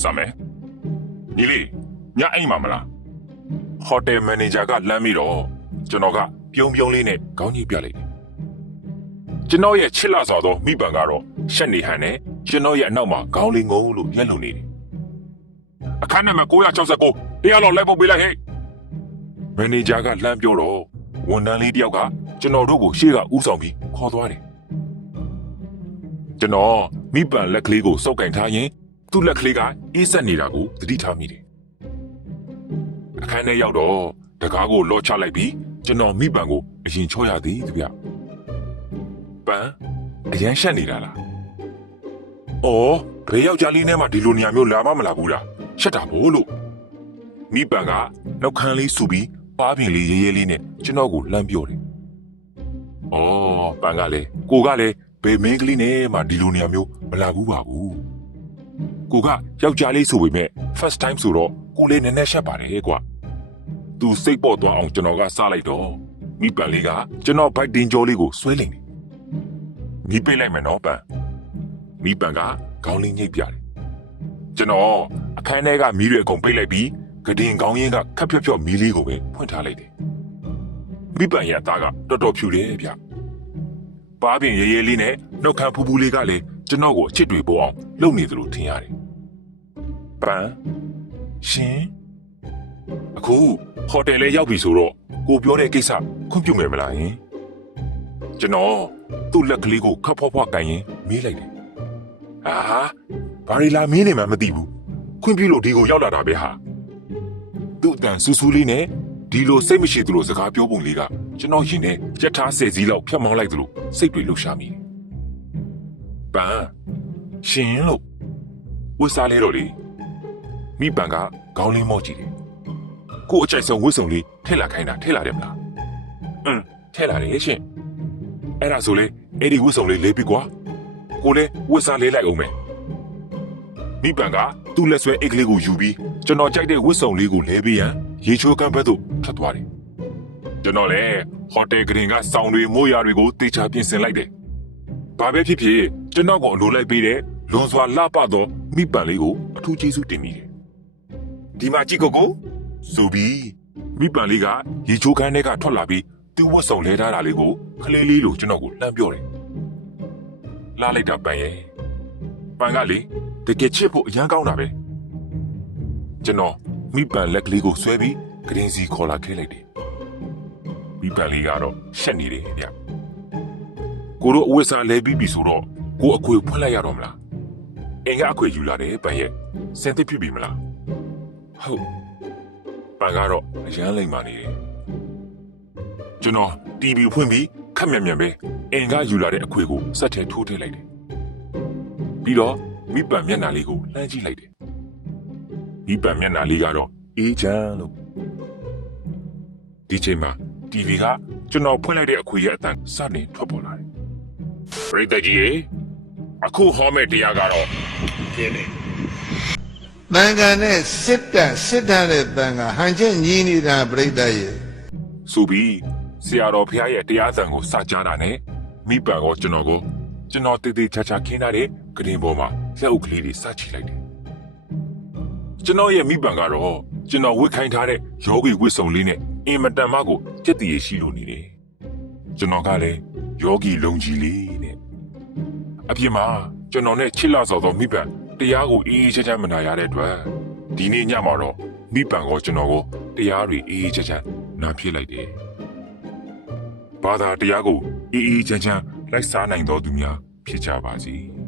စမယ်ညီလေးညအိမ်မှာမလားဟိုတယ်မန်နေဂျာကလမ်းပြီးတော့ကျွန်တော်ကပြုံးပြုံးလေးနဲ့ခေါင်းကြီးပြလိုက်တယ်ကျွန်တော်ရဲ့ချစ်လာစွာသောမိဘကတော့ရှက်နေဟန်နဲ့ကျွန်တော်ရဲ့အနောက်မှာခေါင်းလေးငုံလို့ရက်လုံနေတယ်အခန်းနံပါတ်969တရားတော်လိုက်ဖို့ပေးလိုက်ဟဲ့မန်နေဂျာကလမ်းပြောတော့ဝန်ထမ်းလေးတယောက်ကကျွန်တော်တို့ကိုရှေ့ကဥဆောင်ပြီးခေါ်သွားတယ် ကျွန်တော်မိပန်လက်ကလေးကိုစောက်ကင်ထားရင်သူ့လက်ကလေးကအေးဆက်နေတာကိုသတိထားမိတယ်အခန်းထဲရောက်တော့တကားကိုလော့ချလိုက်ပြီးကျွန်တော်မိပန်ကိုအရင်ချောရသည်သူဗျပန်အရန်ရှက်နေတာလားအော်ဘယ်ယောက်ျားလေးနဲ့မှဒီလိုနေရာမျိုးလာမမလာဘူးလားရှက်တာဘို့လို့မိပန်ကနောက်ခန်းလေးဆူပြီးပါးပြင်လေးရဲရဲလေးနဲ့ကျွန်တော်ကိုလှမ်းပြောတယ်။အော်ပန်ကလည်းကိုကလည်း ဘယ်မင်းကလေးနဲ့မှဒီလိုနေရာမျိုးမလာဘူးပါဘူး။ကိုကယောက်ျားလေးဆိုပေမဲ့ first time ဆိုတော့ကိုလေးနည်းနည်းရှက်ပါတယ်ကွာ။ तू စိတ်ပေါ်သွားအောင်ကျွန်တော်ကစားလိုက်တော့မိပန်လေးကကျွန်တော်ဘိုက်တင်ကြောလေးကိုဆွဲလိမ့်တယ်။မိပိတ်လိုက်မယ်နော်ပန်။မိပန်ကခေါင်းလေးညိတ်ပြတယ်။ကျွန်တော်အခန်းထဲကမီးတွေအကုန်ပိတ်လိုက်ပြီးကဒင်ကောင်းရင်ကခက်ဖြော့ဖြော့မီးလေးကိုပဲဖွင့်ထားလိုက်တယ်။မိပန်ရဲ့အသားကတော်တော်ဖြူတယ်ဗျ။ ပါးပြင်ရဲရဲလေးနဲ့နှုတ်ခမ်းဖူးဖူးလေးကလည်းကျွန်တော်ကိုအချစ်တွေပေါ်အောင်လုပ်နေသလိုထင်ရတယ်။ပန်ရှင်အခုဟိုတယ်လေးရောက်ပြီဆိုတော့ကိုပြောတဲ့ကိစ္စခွင့်ပြုမယ်မလားယင်ကျွန်တော်သူ့လက်ကလေးကိုခပ်ဖွားဖွားကန်ရင်မေးလိုက်တယ်။အာဘာရီလာမင်းနေမှမသိဘူးခွင့်ပြုလို့ဒီကိုရောက်လာတာပဲဟာသူ့အတန်ဆူဆူလေးနဲ့ဒီလိုစိတ်မရှိသလိုစကားပြောပုံလေးက ကျွန်တော်ရင်ထဲကြက်ထားဆယ်စည်းလောက်ဖြတ်မောင်းလိုက်သလိုစိတ်တွေလှုပ်ရှားမိတယ်။ပန်ရှင်လို့ဝတ်စားလေးတော့လေမိပန်ကခေါင်းလေးမော့ကြည့်တယ်။ကို့အကြိုက်ဆုံးဝတ်စုံလေးထည့်လာခိုင်းတာထည့်လာတယ်မလား။အင်းထည့်လာတယ်ရှင်။အဲ့ဒါဆိုလေအဲ့ဒီဝတ်စုံလေးလေးပြီကွာ။ကိုလည်းဝတ်စားလေးလိုက်အောင်မယ်။မိပန်ကသူ့လက်ဆွဲအိတ်ကလေးကိုယူပြီးကျွန်တော်ကြိုက်တဲ့ဝတ်စုံလေးကိုလဲပေးရန်ရေချိုးကမ်းဘက်သို့ထွက်သွားတယ်။ ကျွန်တော်လည်းဟိုတယ်ဂရင်ကစောင်းတွေမိုးရာတွေကိုတေချာပြင်ဆင်လိုက်တယ်။ဘာပဲဖြစ်ဖြစ်ကျွန်တော်ကိုအလိုလိုက်ပေးတဲ့လွန်စွာလှပသောမိပန်လေးကိုအထူးကျေးဇူးတင်မိတယ်။ဒီမှာကြည့်ကိုကိုဆိုပြီးမိပန်လေးကရေချိုးကမ်းထဲကထွက်လာပြီးသူ့ဝတ်စုံလဲထားတာလေးကိုခလေးလေးလိုကျွန်တော်ကိုလှမ်းပြောတယ်။လာလိုက်တာပန်ရဲ့ပန်ကလေတကယ်ချစ်ဖို့အရန်ကောင်းတာပဲကျွန်တော်မိပန်လက်ကလေးကိုဆွဲပြီးဂရင်စီခေါ်လာခဲ့လိုက်တယ် မိပန်လေးကတော့ရှက်နေတယ်ဗျကိုတို့အဝတ်စားလဲပြီးပြီဆိုတော့ကိုအခွေဖွင့်လိုက်ရတော့မလားအင်ကအခွေယူလာတယ်ပန်ရဲ့စင်သစ်ဖြစ်ပြီမလားဟုတ်ပန်ကတော့အရန်လိမ့်မာနေတယ်ကျွန်တော် TV ဖွင့်ပြီးခက်မြန်မြန်ပဲအင်ကယူလာတဲ့အခွေကိုစက်ထဲထိုးထည့်လိုက်တယ်ပြီးတော့မိပန်မျက်နှာလေးကိုလှမ်းကြည့်လိုက်တယ်မိပန်မျက်နှာလေးကတော့အေးချမ်းလို့ဒီချိန်မှာ TV ကကျွန်တော်ဖွင့်လိုက်တဲ့အခွေရဲ့အတန်စတင်ထွက်ပေါ်လာတယ်ပရိသတ်ကြီးရေအခုဟောမယ့်တရားကတော့ပြင်းနေတန်ခါနဲ့စစ်တန်စစ်တန်တဲ့တန်ခါဟန်ချက်ညီးနေတာပြိတ္တရဲ့ဆိုပြီးဆရာတော်ဖះရဲ့တရားစံကိုစကြားတာနဲ့မိပန်ကိုကျွန်တော်ကိုကျွန်တော်တည်တည်ချာချာခင်းထားတဲ့ဂရင်ပေါ်မှာလက်အုပ်ကလေးတွေစချလိုက်တယ်ကျွန်တော်ရဲ့မိပန်ကတော့ကျွန်တော်ဝတ်ခိုင်းထားတဲ့ယောဂီဝတ်စုံလေးနဲ့ အင်မတန်မှကိုစက်တည်ရရှိလို့နေတယ်ကျွန်တော်ကလည်းယောဂီလုံကြီးလေးနဲ့အပြင်မှာကျွန်တော်နဲ့ချစ်လာစော်သောမိပန်တရားကိုအေးအေးချမ်းချမ်းမနာရတဲ့အတွက်ဒီနေ့ညမှာတော့မိပန်ကိုကျွန်တော်ကိုတရားတွေအေးအေးချမ်းချမ်းနာဖြစ်လိုက်တယ်ဘာသာတရားကိုအေးအေးချမ်းချမ်းလိုက်စားနိုင်တော်သူများဖြစ်ကြပါစေ